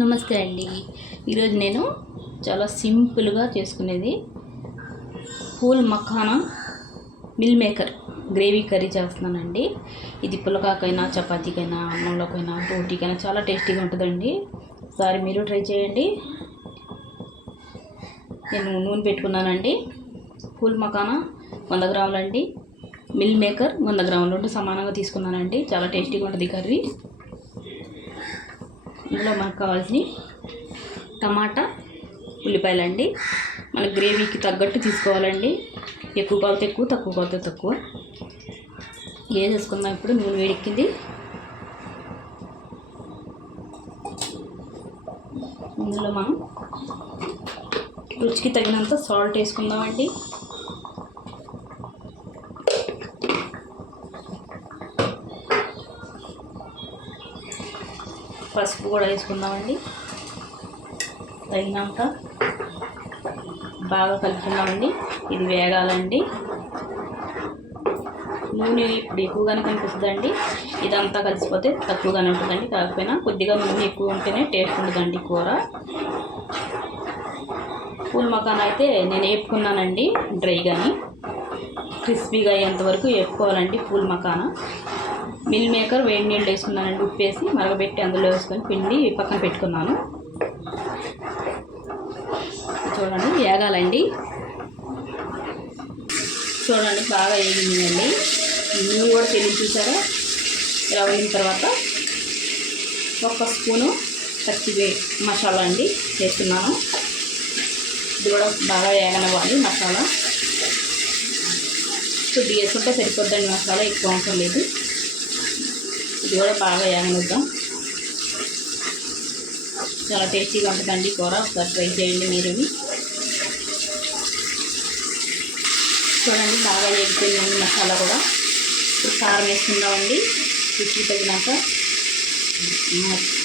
నమస్తే అండి. ఈరోజు నేను చాలా సింపుల్గా చేసుకునేది phool makhana meal maker gravy curry చేస్తున్నానండి. ఇది పులకాకైనా చపాతీకైనా అన్నంలోకైనా రోటీకైనా చాలా టేస్టీగా ఉంటుందండి. ఒకసారి మీరు ట్రై చేయండి. నేను నూనె పెట్టుకున్నానండి. పూల్ మఖానా వంద గ్రాములండి. మిల్ మేకర్ వంద గ్రాములు రెండు సమానంగా తీసుకున్నానండి. చాలా టేస్టీగా ఉంటుంది కర్రీ. ఇందులో మనకు కావాల్సిన టమాటా ఉల్లిపాయలు అండి మన గ్రేవీకి తగ్గట్టు తీసుకోవాలండి. ఎక్కువ కొలత ఎక్కువ తక్కువ కొలత తక్కువ. వేసేసుకుందాం ఇప్పుడు? నూనె వేడెక్కింది. ఇందులో మనం రుచికి తగినంత సాల్ట్ వేసుకుందామండి. పసుపు కూడా వేసుకుందామండి. తగినంత బాగా కలుపుకుందామండి. ఇది వేగాలండి. నూనె ఇప్పుడు ఎక్కువగానే కనిపిస్తుందండి. ఇదంతా కలిసిపోతే తక్కువగానే ఉంటుందండి. కాకపోయినా కొద్దిగా నూనె ఎక్కువ ఉంటేనే టేస్ట్ ఉంటుందండి కూర. పూల్ మకాన్ అయితే నేను వేపుకున్నానండి డ్రైగాని క్రిస్పీగా అయ్యేంత వరకు వేపుకోవాలండి పూల్ మకానా. మిల్ మేకర్ వేడి నీళ్ళు వేసుకున్నానండి ఉప్పు వేసి మరగబెట్టి అందులో వేసుకొని పిండి పక్కన పెట్టుకున్నాను. చూడండి వేగాలండి చూడండి బాగా వేగిందండి నూనె కూడా తెలియదు చూసారా? ఇలా వేగిన తర్వాత ఒక స్పూను పచ్చి మసాలా అండి వేస్తున్నాను. ఇది కూడా బాగా వేగనివ్వాలి మసాలా. కొద్దిగా వేసుకుంటే సరిపోద్దండి మసాలా ఎక్కువ అవసరం లేదు. ఇది కూడా బాగా వేగనిద్దాం చాలా టేస్టీగా ఉంటుందండి కూర. ఒకసారి ట్రై చేయండి మీరు. చూడండి బాగా వేగిపోయిందండి మసాలా కూడా. ఇప్పుడు కారం వేసుకుందామండి. రుచి తగినాక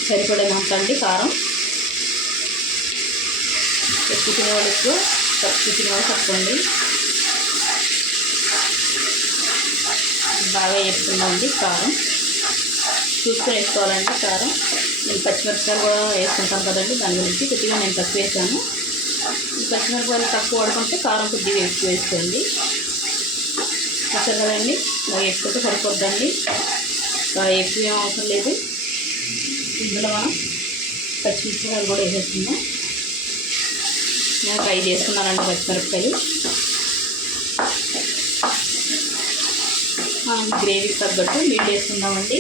సరిపడే అండి కారం. ఎక్కువ తినేవాళ్ళు ఎక్కువ తక్కువ తినేవాళ్ళు తక్కువ అండి. బాగా వేసుకుందామండి కారం. చూసుకొని వేసుకోవాలండి కారం. నేను పచ్చిమిరపకాయలు కూడా వేసుకుంటాను కదండి దాని గురించి కొద్దిగా నేను తక్కువ వేసాను. పచ్చిమిరపకాయలు తక్కువ వాడుకుంటే కారం కొద్దిగా ఎక్కువ వేసుకోండి. చూసారు కదండి వేసుకుంటే సరిపోద్దండి. ఎక్కువ ఏం అవసరం లేదు. ఇందులో మనం పచ్చిమిరపకాయలు కూడా వేసేస్తున్నాం నేను ఫ్రై చేసుకున్నానండి పచ్చిమిరపకాయలు. మనం గ్రేవీకి తగ్గట్టు నీళ్ళు వేసుకుందామండి.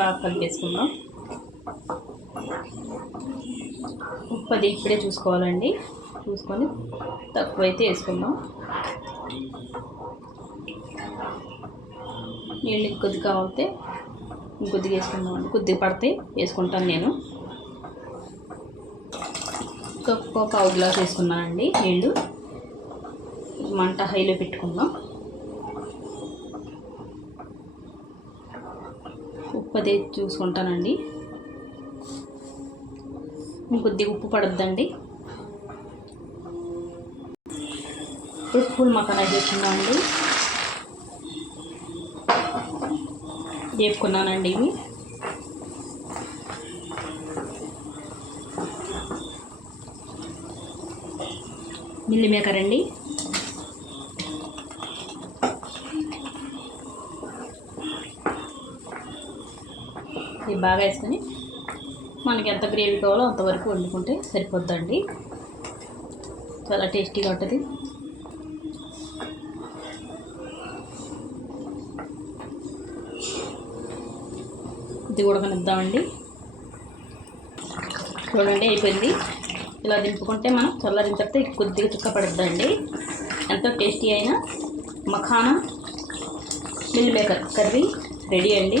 బాగా కలిపేసుకుందాం ఉప్పు అది ఇప్పుడే చూసుకోవాలండి. చూసుకొని తక్కువైతే వేసుకుందాం. నీళ్ళు ఇంకొద్ది కావాలితే ఇంకొద్దిగా వేసుకుందాం అండి. కొద్దిగా పడితే వేసుకుంటాను నేను. ఒక పావు గ్లాస్ వేసుకున్నానండి నీళ్ళు. మంట హైలో పెట్టుకుందాం. ఉప్పు చూసుకుంటానండి. కొద్దిగా ఉప్పు పడద్దండి. ఇప్పుడు ఫుల్ మసాలా చేసుకున్నామండి వేపుకున్నానండి ఇవి. మిల్లి మేకర్ అండి ఇది బాగా వేసుకొని మనకి ఎంత గ్రేవీ కావాలో అంతవరకు వండుకుంటే సరిపోద్దండి. చాలా టేస్టీగా ఉంటుంది. ఇది ఉడకనిద్దామండి చూడండి అయిపోయింది. ఇలా దింపుకుంటే మనం చల్లారిన తర్వాత కొద్దిగా చుక్క పడుద్దండి ఎంతో టేస్టీ అయిన makhana meal maker curry ready అండి.